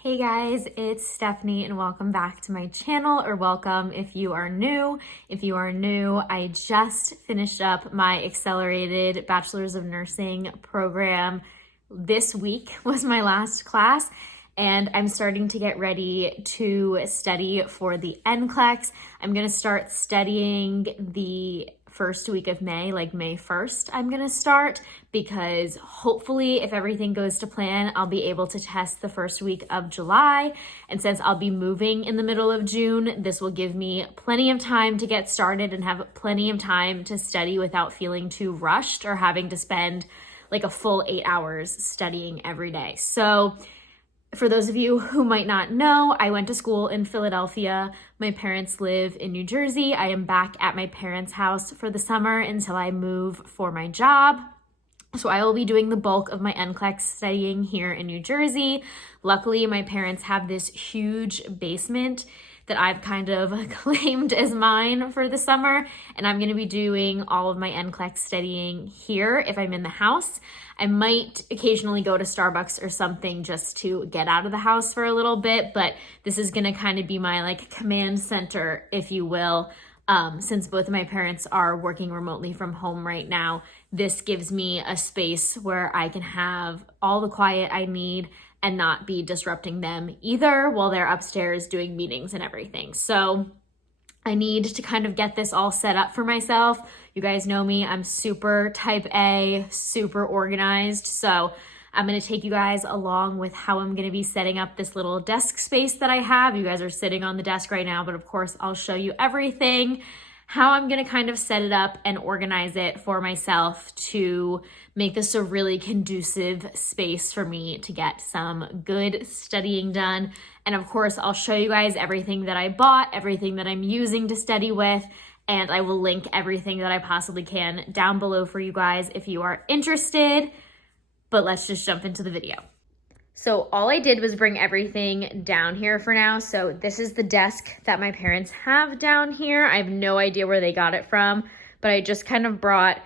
Hey guys, it's Stephanie and welcome back to my channel, or welcome if you are new. If you are new, I just finished up my accelerated Bachelor's of Nursing program. This week was my last class and I'm starting to get ready to study for the NCLEX. I'm gonna start studying the first week of May, like May 1st, I'm gonna start, because hopefully if everything goes to plan, I'll be able to test the first week of July. And since I'll be moving in the middle of June, this will give me plenty of time to get started and have plenty of time to study without feeling too rushed or having to spend like a full 8 hours studying every day. So for those of you who might not know, I went to school in Philadelphia. My parents live in New Jersey. I am back at my parents' house for the summer until I move for my job. So I will be doing the bulk of my NCLEX studying here in New Jersey. Luckily, my parents have this huge basement that I've kind of claimed as mine for the summer, and I'm gonna be doing all of my NCLEX studying here if I'm in the house. I might occasionally go to Starbucks or something just to get out of the house for a little bit, but this is gonna kind of be my like command center, if you will. Since both of my parents are working remotely from home right now, this gives me a space where I can have all the quiet I need and not be disrupting them either while they're upstairs doing meetings and everything. So I need to kind of get this all set up for myself. You guys know me, I'm super type A, super organized. So I'm gonna take you guys along with how I'm gonna be setting up this little desk space that I have. You guys are sitting on the desk right now, but of course I'll show you everything, how I'm gonna kind of set it up and organize it for myself to make this a really conducive space for me to get some good studying done. And of course, I'll show you guys everything that I bought, everything that I'm using to study with, and I will link everything that I possibly can down below for you guys if you are interested. But let's just jump into the video. So all I did was bring everything down here for now. So this is the desk that my parents have down here. I have no idea where they got it from, but I just kind of brought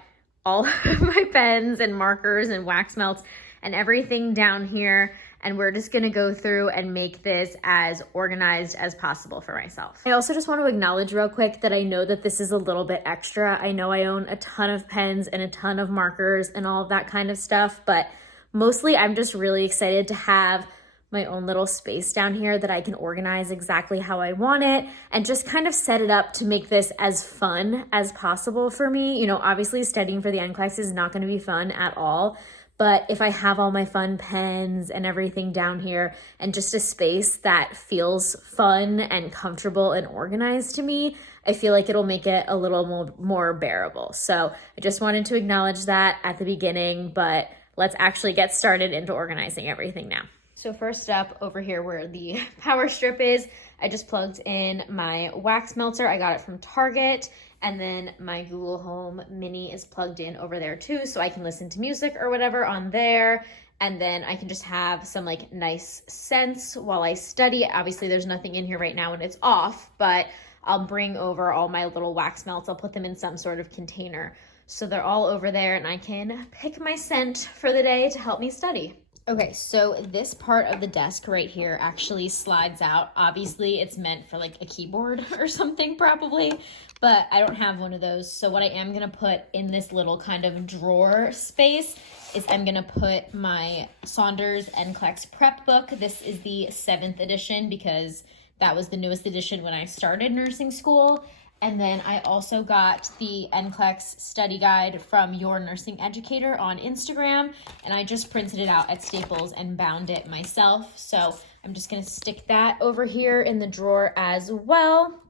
all of my pens and markers and wax melts and everything down here. And we're just gonna go through and make this as organized as possible for myself. I also just want to acknowledge real quick that I know that this is a little bit extra. I know I own a ton of pens and a ton of markers and all of that kind of stuff, but mostly I'm just really excited to have my own little space down here that I can organize exactly how I want it and just kind of set it up to make this as fun as possible for me. You know, obviously studying for the NCLEX is not going to be fun at all, but if I have all my fun pens and everything down here and just a space that feels fun and comfortable and organized to me, I feel like it'll make it a little more bearable. So I just wanted to acknowledge that at the beginning, but let's actually get started into organizing everything now. So first up, over here where the power strip is, I just plugged in my wax melter. I got it from Target. And then my Google Home Mini is plugged in over there too, so I can listen to music or whatever on there. And then I can just have some like nice scents while I study. Obviously there's nothing in here right now and it's off, but I'll bring over all my little wax melts. I'll put them in some sort of container. So they're all over there and I can pick my scent for the day to help me study. Okay, so this part of the desk right here actually slides out. Obviously, it's meant for like a keyboard or something probably, but I don't have one of those. So what I am gonna put in this little kind of drawer space is I'm gonna put my Saunders NCLEX prep book. This is the 7th edition because that was the newest edition when I started nursing school. And then I also got the NCLEX study guide from Your Nursing Educator on Instagram, and I just printed it out at Staples and bound it myself. So I'm just gonna stick that over here in the drawer as well.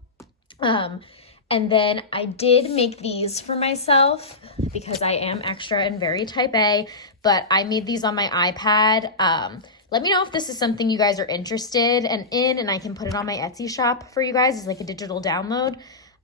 And then I did make these for myself because I am extra and very type A, but I made these on my iPad. Let me know if this is something you guys are interested in, and I can put it on my Etsy shop for you guys as like a digital download.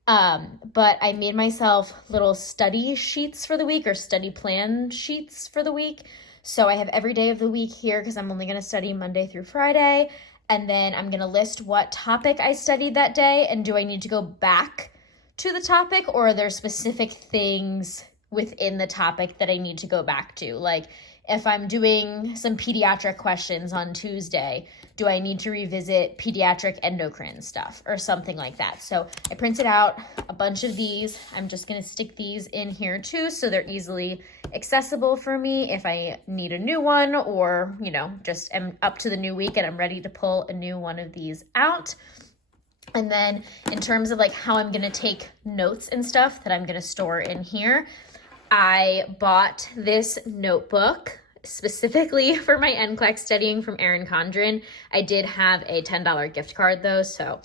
But I made myself little study sheets for the week, or study plan sheets for the week. So I have every day of the week here because I'm only going to study Monday through Friday. And then I'm going to list what topic I studied that day. And do I need to go back to the topic, or are there specific things within the topic that I need to go back to? Like if I'm doing some pediatric questions on Tuesday, do I need to revisit pediatric endocrine stuff or something like that? So I printed out a bunch of these. I'm just gonna stick these in here too, so they're easily accessible for me if I need a new one, or, you know, just am up to the new week and I'm ready to pull a new one of these out. And then in terms of like how I'm gonna take notes and stuff that I'm gonna store in here, I bought this notebook specifically for my NCLEX studying from Erin Condren. I did have a $10 gift card though, so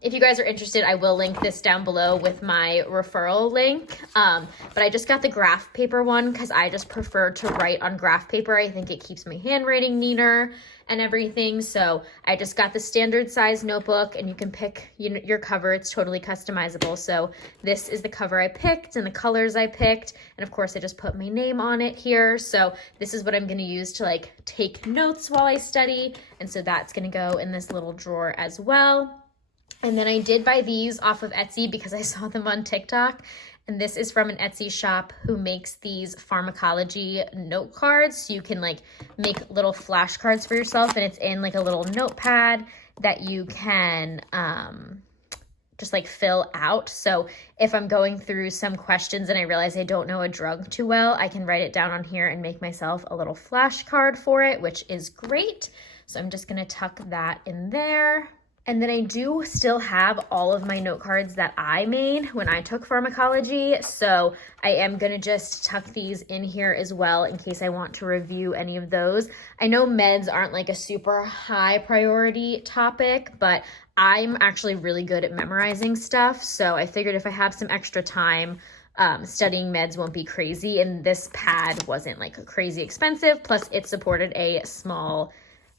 if you guys are interested, I will link this down below with my referral link. But I just got the graph paper one because I just prefer to write on graph paper. I think it keeps my handwriting neater and everything. So I just got the standard size notebook, and you can pick your cover. It's totally customizable. So this is the cover I picked and the colors I picked. And of course I just put my name on it here. So this is what I'm going to use to like take notes while I study. And so that's going to go in this little drawer as well. And then I did buy these off of Etsy because I saw them on TikTok. And this is from an Etsy shop who makes these pharmacology note cards. So you can like make little flashcards for yourself, and it's in like a little notepad that you can just like fill out. So if I'm going through some questions and I realize I don't know a drug too well, I can write it down on here and make myself a little flashcard for it, which is great. So I'm just gonna tuck that in there. And then I do still have all of my note cards that I made when I took pharmacology. So I am gonna just tuck these in here as well in case I want to review any of those. I know meds aren't like a super high priority topic, but I'm actually really good at memorizing stuff. So I figured if I have some extra time, studying meds won't be crazy. And this pad wasn't like crazy expensive. Plus it supported a small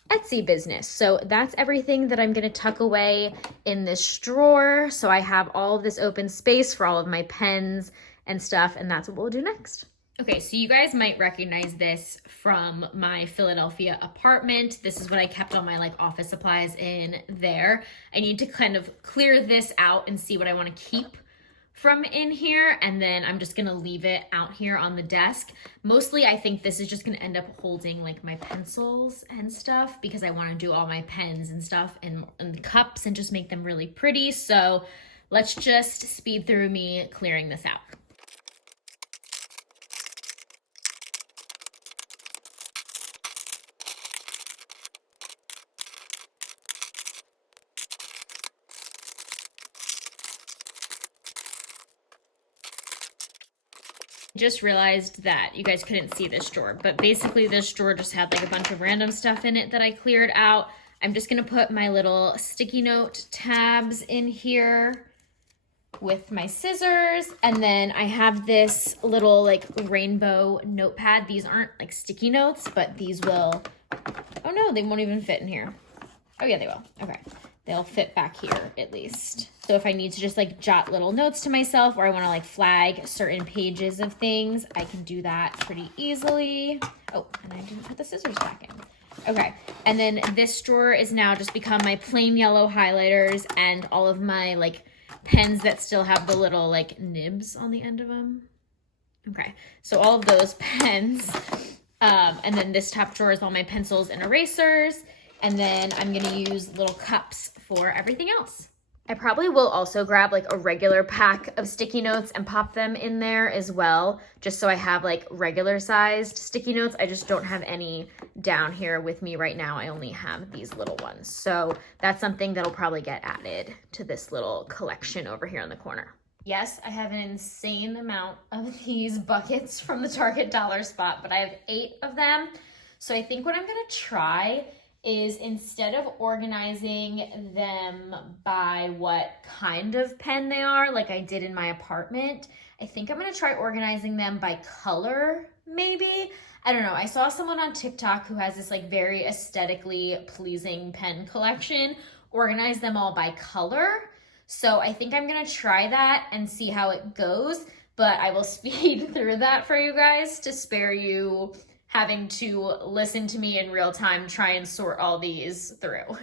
Etsy business. So that's everything that I'm going to tuck away in this drawer. So I have all of this open space for all of my pens and stuff, and that's what we'll do next. Okay, so you guys might recognize this from my Philadelphia apartment. This is what I kept all my like office supplies in there. I need to kind of clear this out and see what I want to keep from in here, and then I'm just gonna leave it out here on the desk. Mostly I think this is just gonna end up holding like my pencils and stuff because I want to do all my pens and stuff in the cups and just make them really pretty. So let's just speed through me clearing this out. Just realized that you guys couldn't see this drawer, but basically this drawer just had like a bunch of random stuff in it that I cleared out. I'm just gonna put my little sticky note tabs in here with my scissors, and then I have this little like rainbow notepad. These aren't like sticky notes, but these will, oh no, they won't even fit in here. Oh yeah, they will, okay. They'll fit back here at least. So if I need to just like jot little notes to myself, or I want to like flag certain pages of things, I can do that pretty easily. Oh, and I didn't put the scissors back in. Okay, and then this drawer is now just become my plain yellow highlighters and all of my like pens that still have the little like nibs on the end of them. Okay, so all of those pens. And then this top drawer is all my pencils and erasers. And then I'm gonna use little cups for everything else. I probably will also grab like a regular pack of sticky notes and pop them in there as well, just so I have like regular sized sticky notes. I just don't have any down here with me right now. I only have these little ones. So that's something that'll probably get added to this little collection over here in the corner. Yes, I have an insane amount of these buckets from the Target dollar spot, but I have 8 of them. So I think what I'm gonna try is, instead of organizing them by what kind of pen they are, like I did in my apartment, I think I'm gonna try organizing them by color, maybe. I don't know, I saw someone on TikTok who has this like very aesthetically pleasing pen collection, organize them all by color. So I think I'm gonna try that and see how it goes, but I will speed through that for you guys to spare you having to listen to me in real time try and sort all these through.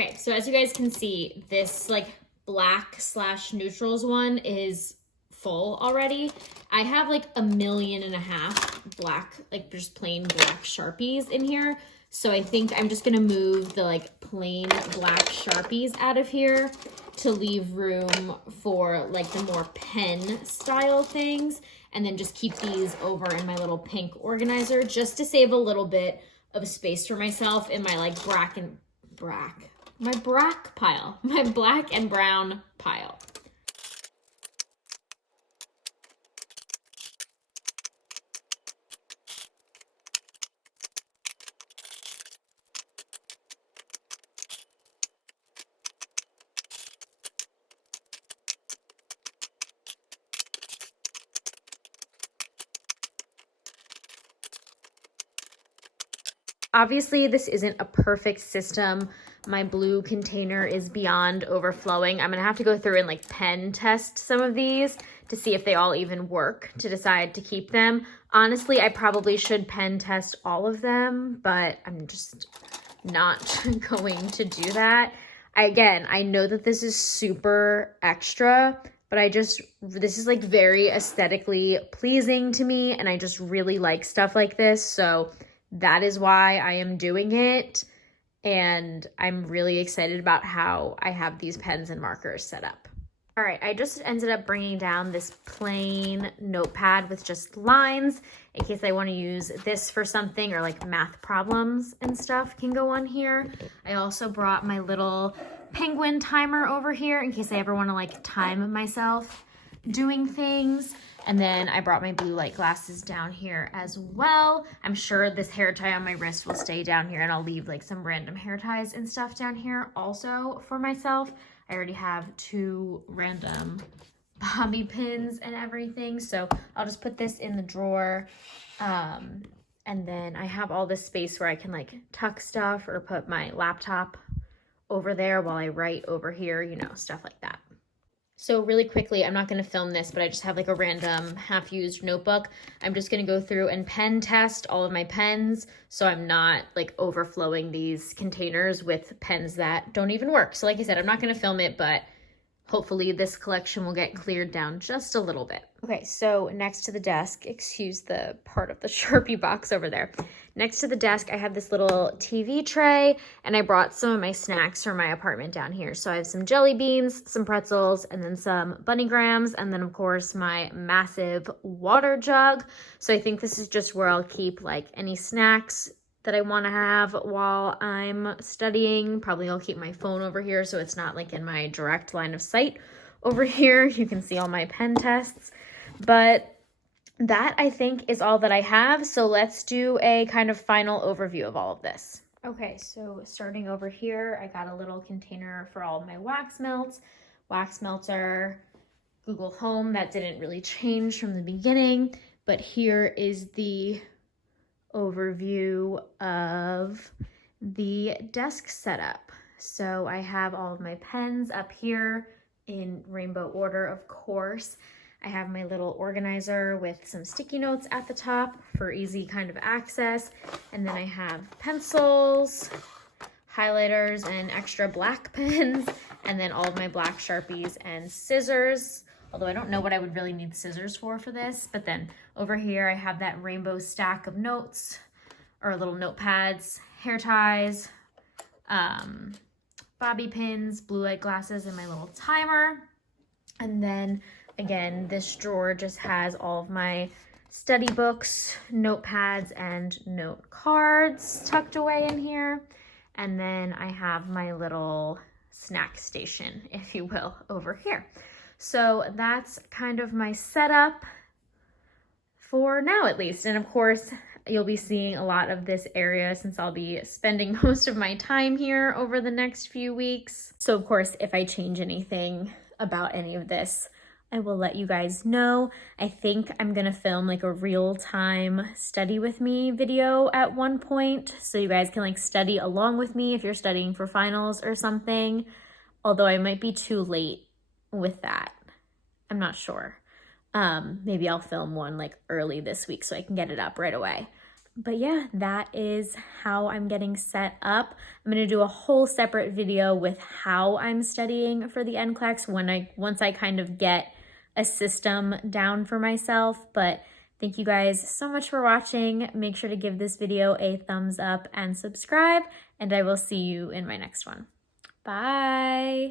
Okay, so as you guys can see, this like black/neutrals one is full already. I have like 1.5 million black, like just plain black Sharpies in here. So I think I'm just gonna move the like plain black Sharpies out of here to leave room for like the more pen style things. And then just keep these over in my little pink organizer just to save a little bit of space for myself in my like black and my black and brown pile. Obviously, this isn't a perfect system. My blue container is beyond overflowing. I'm gonna have to go through and like pen test some of these to see if they all even work to decide to keep them. Honestly, I probably should pen test all of them, but I'm just not going to do that. Again, I know that this is super extra, but this is like very aesthetically pleasing to me, and I just really like stuff like this. So that is why I am doing it, and I'm really excited about how I have these pens and markers set up. All right, I just ended up bringing down this plain notepad with just lines in case I want to use this for something, or like math problems and stuff can go on here. I also brought my little penguin timer over here in case I ever want to like time myself doing things. And then I brought my blue light glasses down here as well. I'm sure this hair tie on my wrist will stay down here, and I'll leave like some random hair ties and stuff down here also for myself. I already have 2 random bobby pins and everything, so I'll just put this in the drawer. And then I have all this space where I can like tuck stuff or put my laptop over there while I write over here, you know, stuff like that. So really quickly, I'm not going to film this, but I just have like a random half-used notebook. I'm just going to go through and pen test all of my pens so I'm not like overflowing these containers with pens that don't even work. So like I said, I'm not going to film it, but hopefully this collection will get cleared down just a little bit. Okay, so next to the desk, excuse the part of the Sharpie box over there. Next to the desk, I have this little TV tray, and I brought some of my snacks from my apartment down here. So I have some jelly beans, some pretzels, and then some bunny grams, and then of course my massive water jug. So I think this is just where I'll keep like any snacks that I want to have while I'm studying. Probably I'll keep my phone over here so it's not like in my direct line of sight over here. You can see all my pen tests. But that, I think, is all that I have. So let's do a kind of final overview of all of this. Okay, so starting over here, I got a little container for all of my wax melts. Wax melts are Google Home. That didn't really change from the beginning, but here is the overview of the desk setup. So I have all of my pens up here in rainbow order, of course. I have my little organizer with some sticky notes at the top for easy kind of access. And then I have pencils, highlighters, and extra black pens, and then all of my black Sharpies and scissors. Although I don't know what I would really need scissors for this. But then over here, I have that rainbow stack of notes, or little notepads, hair ties, bobby pins, blue light glasses, and my little timer. And then again, this drawer just has all of my study books, notepads, and note cards tucked away in here. And then I have my little snack station, if you will, over here. So that's kind of my setup for now, at least. And of course, you'll be seeing a lot of this area since I'll be spending most of my time here over the next few weeks. So of course, if I change anything about any of this, I will let you guys know. I think I'm gonna film like a real-time study with me video at one point, so you guys can like study along with me if you're studying for finals or something. Although I might be too late with that. I'm not sure. Maybe I'll film one like early this week so I can get it up right away. But yeah, that is how I'm getting set up. I'm gonna do a whole separate video with how I'm studying for the NCLEX once I kind of get a system down for myself. But thank you guys so much for watching. Make sure to give this video a thumbs up and subscribe, and I will see you in my next one. Bye.